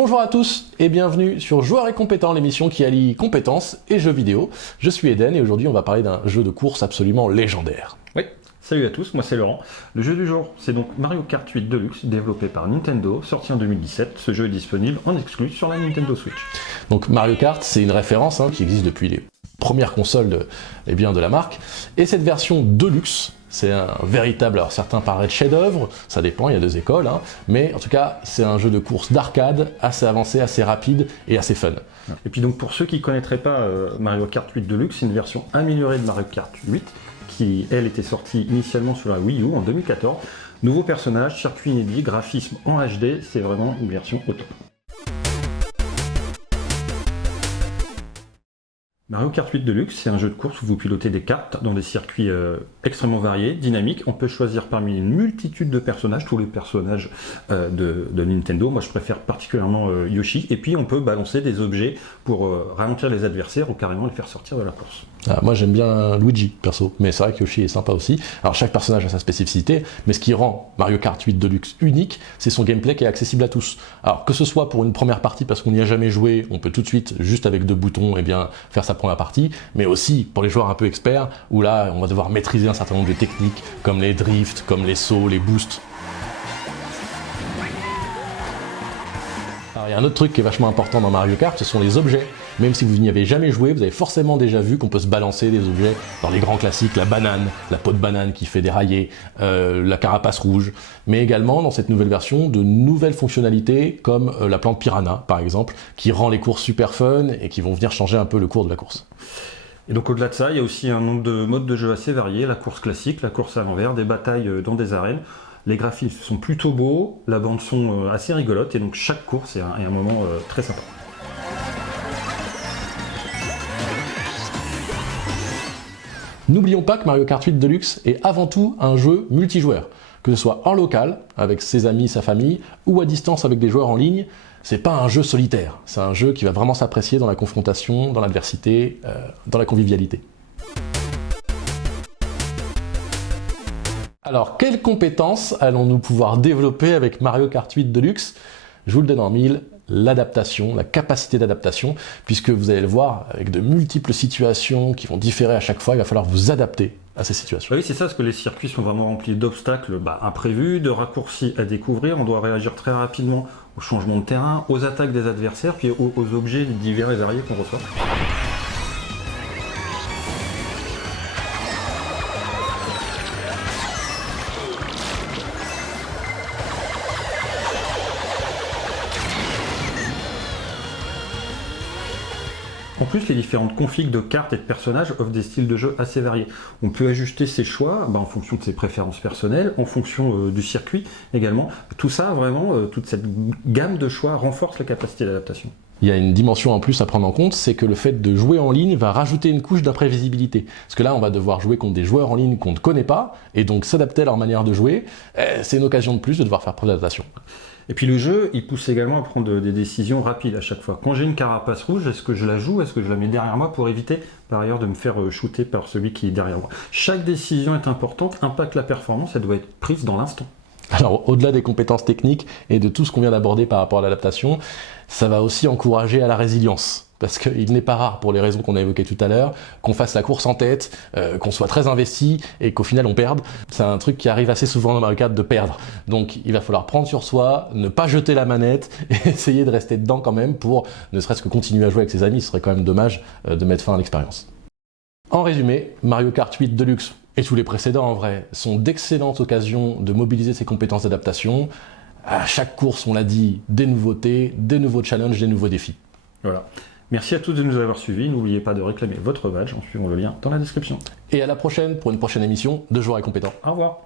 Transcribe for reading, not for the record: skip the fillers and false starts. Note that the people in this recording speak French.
Bonjour à tous et bienvenue sur Joueurs et Compétents, l'émission qui allie compétences et jeux vidéo. Je suis Eden et aujourd'hui on va parler d'un jeu de course absolument légendaire. Oui, salut à tous, moi c'est Laurent. Le jeu du jour, c'est donc Mario Kart 8 Deluxe, développé par Nintendo, sorti en 2017. Ce jeu est disponible en exclu sur la Nintendo Switch. Donc Mario Kart, c'est une référence qui existe depuis les premières consoles de la marque. Et cette version Deluxe, c'est un véritable, alors certains parleraient de chef-d'œuvre, ça dépend, il y a deux écoles, mais en tout cas, c'est un jeu de course d'arcade, assez avancé, assez rapide et assez fun. Et puis donc pour ceux qui ne connaîtraient pas Mario Kart 8 Deluxe, c'est une version améliorée de Mario Kart 8, qui elle était sortie initialement sur la Wii U en 2014. Nouveau personnage, circuit inédit, graphisme en HD, c'est vraiment une version au top. Mario Kart 8 Deluxe, c'est un jeu de course où vous pilotez des cartes dans des circuits extrêmement variés, dynamiques. On peut choisir parmi une multitude de personnages, tous les personnages de Nintendo. Moi, je préfère particulièrement Yoshi. Et puis, on peut balancer des objets pour ralentir les adversaires ou carrément les faire sortir de la course. Ah, moi, j'aime bien Luigi, perso, mais c'est vrai que Yoshi est sympa aussi. Alors, chaque personnage a sa spécificité, mais ce qui rend Mario Kart 8 Deluxe unique, c'est son gameplay qui est accessible à tous. Alors, que ce soit pour une première partie parce qu'on n'y a jamais joué, on peut tout de suite, juste avec deux boutons, faire sa première partie, mais aussi pour les joueurs un peu experts, où là, on va devoir maîtriser un certain nombre de techniques, comme les drifts, comme les sauts, les boosts. Alors, il y a un autre truc qui est vachement important dans Mario Kart, ce sont les objets. Même si vous n'y avez jamais joué, vous avez forcément déjà vu qu'on peut se balancer des objets dans les grands classiques, la banane, la peau de banane qui fait dérailler, la carapace rouge, mais également dans cette nouvelle version de nouvelles fonctionnalités comme la plante piranha par exemple, qui rend les courses super fun et qui vont venir changer un peu le cours de la course. Et donc au-delà de ça, il y a aussi un nombre de modes de jeu assez variés, la course classique, la course à l'envers, des batailles dans des arènes. Les graphismes sont plutôt beaux, la bande son assez rigolote, et donc chaque course est un moment très sympa. N'oublions pas que Mario Kart 8 Deluxe est avant tout un jeu multijoueur. Que ce soit en local, avec ses amis, sa famille, ou à distance avec des joueurs en ligne, c'est pas un jeu solitaire. C'est un jeu qui va vraiment s'apprécier dans la confrontation, dans l'adversité, dans la convivialité. Alors, quelles compétences allons-nous pouvoir développer avec Mario Kart 8 Deluxe? Je vous le donne en mille, l'adaptation, la capacité d'adaptation, puisque vous allez le voir, avec de multiples situations qui vont différer à chaque fois, il va falloir vous adapter à ces situations. Oui, c'est ça, parce que les circuits sont vraiment remplis d'obstacles imprévus, de raccourcis à découvrir. On doit réagir très rapidement aux changements de terrain, aux attaques des adversaires, puis aux objets divers et variés qu'on reçoit. En plus, les différentes configs de cartes et de personnages offrent des styles de jeu assez variés. On peut ajuster ses choix en fonction de ses préférences personnelles, en fonction du circuit également. Tout ça, vraiment, toute cette gamme de choix renforce la capacité d'adaptation. Il y a une dimension en plus à prendre en compte, c'est que le fait de jouer en ligne va rajouter une couche d'imprévisibilité. Parce que là, on va devoir jouer contre des joueurs en ligne qu'on ne connaît pas, et donc s'adapter à leur manière de jouer, c'est une occasion de plus de devoir faire preuve d'adaptation. Et puis le jeu, il pousse également à prendre des décisions rapides à chaque fois. Quand j'ai une carapace rouge, est-ce que je la joue? Est-ce que je la mets derrière moi pour éviter, par ailleurs, de me faire shooter par celui qui est derrière moi? Chaque décision est importante, impacte la performance, elle doit être prise dans l'instant. Alors, au-delà des compétences techniques et de tout ce qu'on vient d'aborder par rapport à l'adaptation, ça va aussi encourager à la résilience. Parce qu'il n'est pas rare, pour les raisons qu'on a évoquées tout à l'heure, qu'on fasse la course en tête, qu'on soit très investi et qu'au final on perde. C'est un truc qui arrive assez souvent dans Mario Kart de perdre. Donc il va falloir prendre sur soi, ne pas jeter la manette et essayer de rester dedans quand même pour ne serait-ce que continuer à jouer avec ses amis. Ce serait quand même dommage de mettre fin à l'expérience. En résumé, Mario Kart 8 Deluxe et tous les précédents en vrai sont d'excellentes occasions de mobiliser ses compétences d'adaptation. À chaque course, on l'a dit, des nouveautés, des nouveaux challenges, des nouveaux défis. Voilà. Merci à tous de nous avoir suivis. N'oubliez pas de réclamer votre badge en suivant le lien dans la description. Et à la prochaine pour une prochaine émission de Joueurs et Compétents. Au revoir.